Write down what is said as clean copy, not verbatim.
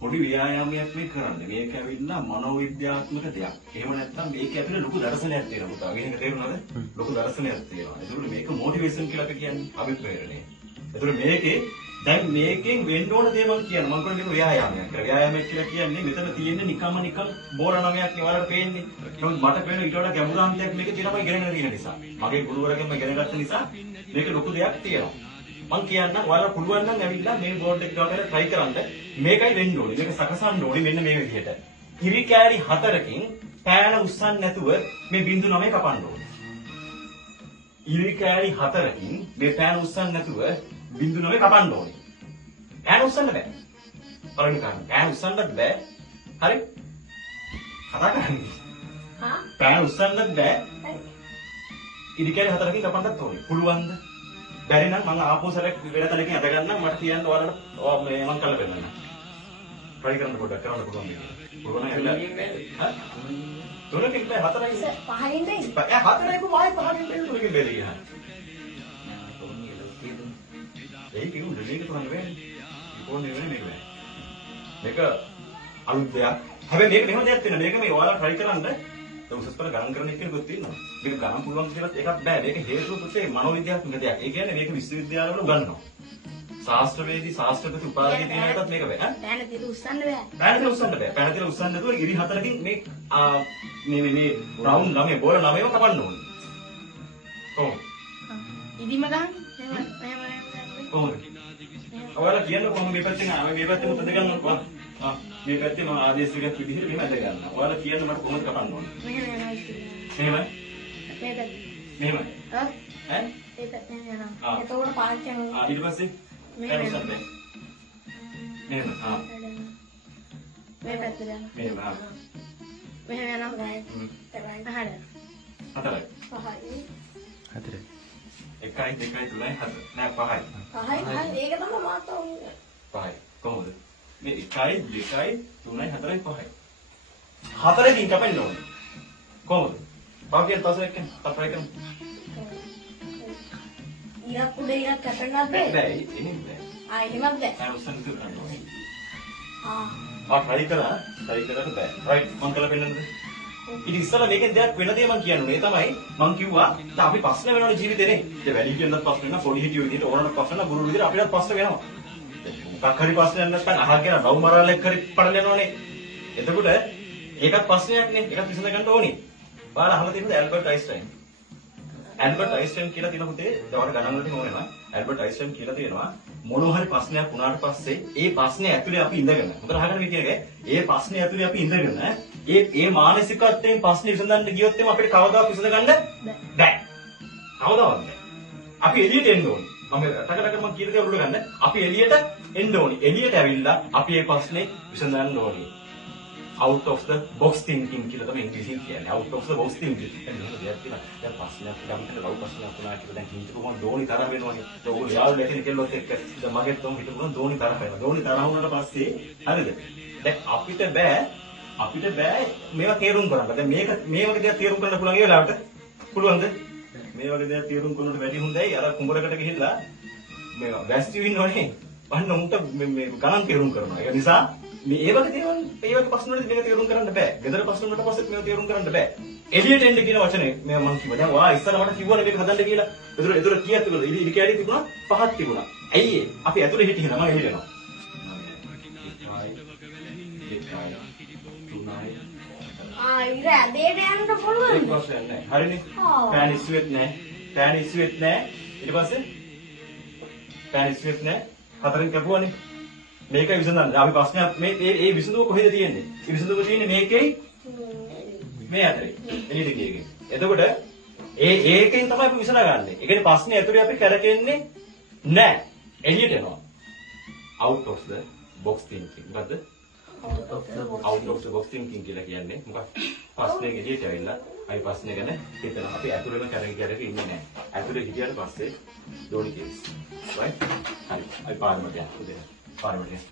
පොඩි ව්‍යායාමයක් මේ කරන්නේ. මේක ඇවිල්ලා මනෝවිද්‍යාත්මක දෙයක්. එහෙම නැත්නම් මේක ඇතුලේ ලොකු දර්ශනයක් තියෙනවා පුතා. මේක තේරුණාද? ලොකු දර්ශනයක් තියෙනවා. ඒකට මේක මොටිවේෂන් කියලා අපි කියන්නේ අභිප්‍රේරණය. ඒකට මේකේ දැන් මේකෙන් වෙන්න ඕන දේ මම කියනවා. මම කියන්නේ ව්‍යායාමයක් කියලා. ව්‍යායාමයක් කියලා කියන්නේ මෙතන තියෙන්නේ නිකම් බෝර නමයක් නෙවලට පේන්නේ. නමුත් මට පේන ඊට වඩා ගැඹුරාන්තයක් මේක තියෙනවා ඉගෙනගෙන තියෙන නිසා. මගේ ගුරුවරගෙන්ම ඉගෙන ගත්ත නිසා මේක ලොකු දෙයක් තියෙනවා. මම කියන්නම් ඔයාලා පුළුවන් නම් ඇවිල්ලා මේ බෝඩ් එක ගාවට try කරන්න. මේකයි වෙන්න ඕනේ. මේක සකසන්න ඕනේ මෙන්න මේ විදිහට. ඉරි කෑලි 4කින් පෑන උස්සන්න නැතුව මේ බිංදු 9 කපන්න ඕනේ. ඉරි කෑලි 4කින් මේ පෑන උස්සන්න නැතුව බිංදු 9 කපන්න ඕනේ. පෑන උස්සන්න බෑ. පළවෙනි කාරණා. පෑන උස්සන්නත් බෑ. හරි? කතා කරන්නේ. හා? පෑන උස්සන්නත් බෑ. හරි. ඉරි කෑලි 4කින් කපන්නත් ඕනේ. පුළුවන්ද? බැරි නම් මම ආපහු සැරයක් වෙන තැනකින් අද ගන්නම් මට කියන්න ඔයාලට මේ මම කල්ලා පෙන්නන්න. try කරන්න පොඩ්ඩක් කරන්න පුළුවන් මේක. පුළුවන් නම් එන්න. හා? තුනකින් බෑ හතරයි. පහින් දෙයි. හතරයි කොහොමයි පහින් දෙයි තුනකින් බැරි ගියා. ඒක කිව්ව දෙයක තුනක් වෙන්නේ. කොහොමද වෙන්නේ මේක? මේක අලුත් දෙයක්. හැබැයි මේක මෙහෙම දෙයක් තියෙනවා. මේක මේ ඔයාලා try කරන්න උසස් පෙළ ගණන් කරන එක්කෙනෙකුත් තියෙනවා. මේක ගණන් පුළුවන් කියලාත් එකක් බෑ. මේක හේතුව පුතේ මනෝවිද්‍යාත්මක දෙයක්. ඒ කියන්නේ මේක විශ්වවිද්‍යාලවල උගන්වනවා. ශාස්ත්‍රවේදී ශාස්ත්‍රපති උපාධිය තියෙන එකත් මේක බෑ. පෑන තියලා උස්සන්න බෑ. පෑන තියලා උස්සන්න බෑ. පෑන තියලා උස්සන්න නැතුව ඉරි 4කින් මේ රවුන්ඩ් 9 බෝල 9ම කපන්න ඕනේ. කොහොමද? ඉදිම ගන්න. මෙහෙම කොහොමද? ඔයාලා කියන්න කොහොමද මේ පැත්තෙන් මේ පැත්තෙන් උතද ගන්නකො. මේ පැත්තේ මම ආදේශයක් විදිහට මෙහෙම ඇද ගන්නවා. ඔයාලා කියන්න මට කොහොමද කපන්න ඕනේ? මෙහෙම යනවා. මෙහෙමයි. මේ පැත්ත. මෙහෙමයි. ඈ? ඈ? මේ පැත්තෙන් යනවා. එතකොට පාත් යනවා. ඊට පස්සේ මෙහෙම යනවා. මෙහෙම. මේ පැත්තට යනවා. මෙහෙම. මෙහෙම යනවා. අහන්න. හතරයි. පහයි. හතරයි. 1 2 3 4 නෑ 5යි. පහයි. ඒක තමයි මාත් උන්නේ. 5යි. කොහොමද? මේ 1 2 3 4යි 5යි. හතරකින් කපන්න ඕනේ. කොහොමද? භාග්‍යයෙන් තව එකෙන් try කරමු. ඉරක් උඩ ඉරක් කැපෙන්නත් බෑ. බෑ එන්නේ බෑ. එනිමත් බෑ. ආ උස්සන් කරන්න ඕනේ. try කරලා බෑ. right මම කළා පෙන්නන්නද? ඉතින් ඉස්සලා මේකෙන් දෙයක් වෙන දේ මම කියන්නේ. ඒ තමයි මම කිව්වා දැන් අපි ප්‍රශ්න වෙනවනේ ජීවිතේනේ. ඒ වැඩි හිටියන්වත් ප්‍රශ්න වෙනවා, පොඩි හිටියෝ විදිහට ඕනනම් ප්‍රශ්න වෙනවා, ගුරු විදිහට අපිටත් ප්‍රශ්න වෙනවා. මොකක් හරි ප්‍රශ්නයක් නැත්නම් අහගෙන රව් මරාලෙක් හරි පඩල යනවනේ. එතකොට ඒකත් ප්‍රශ්නයක් නේ. ඒකත් විසඳ ගන්න ඕනේ. ඔයාලා අහලා තියෙනද ඇල්බර්ට් අයින්ස්ටයින්? ඇල්බර්ට් අයින්ස්ටයින් කියලා තියෙන පුතේ දවල් ගණන් වලට ඕනෙනවා. ඇල්බර්ට් අයින්ස්ටයින් කියලා තියෙනවා මොනවා හරි ප්‍රශ්නයක් වුණාට පස්සේ ඒ ප්‍රශ්නේ ඇතුලේ අපි ඉඳගෙන මොකද අහගෙන මේ කියන්නේ ඒ ප්‍රශ්නේ ඇතුලේ අපි ඉඳගෙන ඒ මානසිකත්වයෙන් ප්‍රශ්නේ විසඳන්න ගියොත් එම අපිට කවදාවත් විසඳ ගන්න බෑ. කවදාවත් බෑ. අපි එළියට එන්න ඕනේ. මම ටක මම කියන දේ උඩ ගන්න. අපි එළියට එන්න ඕනේ. එළියට ඇවිල්ලා අපි මේ ප්‍රශ්නේ විසඳන්න ඕනේ. out of the box thinking කියලා තමයි ඉංග්‍රීසියෙන් කියන්නේ. out of the box thinking. එන්න දෙයක් තියෙනවා. දැන් ප්‍රශ්නයක් ගන්නට ලව් ප්‍රශ්නයක් වුණා කියලා දැන් හිතපු ගමන් දෝනි තරහ වෙනවනේ. ඒක ඕගොල්ලෝ යාළුවෝ ඇතින් කෙල්ලොත් එක්ක දැන් මගෙත් තෝම හිතපු ගමන් දෝනි තරහ වෙනවා. දෝනි තරහ වුණාට පස්සේ හරිද? දැන් අපිට බෑ මේවා තේරුම් ගන්න. දැන් මේ වගේ දේවල් තේරුම් ගන්න පුළුවන් ඒ වෙලාවට පුළුවන්ද? මේ වගේ දේවල් තේරුම් ගන්නට වැඩි හොඳයි. අර කුඹරකට ගිහිල්ලා මේවා වැස්ටි වින්නෝනේ. වන්න උන්ට මේ ගණන් තේරුම් කරනවා. ඒක නිසා මේ ඒ වගේ දේවල් ඒ වගේ ප්‍රශ්න වලදී මේක තේරුම් කරන්න බෑ. ගෙදර ප්‍රශ්න වලට පස්සෙත් මේක තේරුම් කරන්න බෑ. එළියට එන්න කියන වචනේ මම කිව්වා. දැන් වා ඉස්සර මට කිව්වනේ මේක හදන්න කියලා. ඒතර කීයක් තිබුණාද? ඉලි කැඩි තිබුණා 5ක් තිබුණා. ඇයි ඒ? අපි ඇතුලේ හිටියේ නම එළියට එනවා. ඉර ඇදේට යන්න පුළුවන්ද? ප්‍රශ්නයක් නැහැ. හරිනේ. පෑන් ඉස්සුවෙත් නැහැ. පෑන් ඉස්සුවෙත් නැහැ. ඊට පස්සේ පෑන් ඉස්සුවෙත් නැහැ. හතරෙන් කැපුවානේ. මේකයි විසඳන්න. අපි ප්‍රශ්නයක් මේ විසඳුම කොහෙද තියෙන්නේ? ඒ විසඳුම තියෙන්නේ මේකේ මේ අතරේ. එළියට ගියේකේ. එතකොට ඒකෙන් තමයි අපි විසඳගන්නේ. ඒ කියන්නේ ප්‍රශ්නේ ඇතුලේ අපි කරකෙන්නේ නැහැ. එළියට එනවා. out of the box thinking. මොකද්ද? out of the box thinking කියලා කියන්නේ මොකක්ද? ප්‍රශ්නේ එළියට ඇවිල්ලා අපි ප්‍රශ්නේ ගැන හිතනවා. අපි ඇතුලේම කරගෙන ඉන්නේ නැහැ. ඇතුලේ හිටියට පස්සේ දෝනි කේස්. right? හරි. අපි පාරමට යන්න. පාරමට යන්න.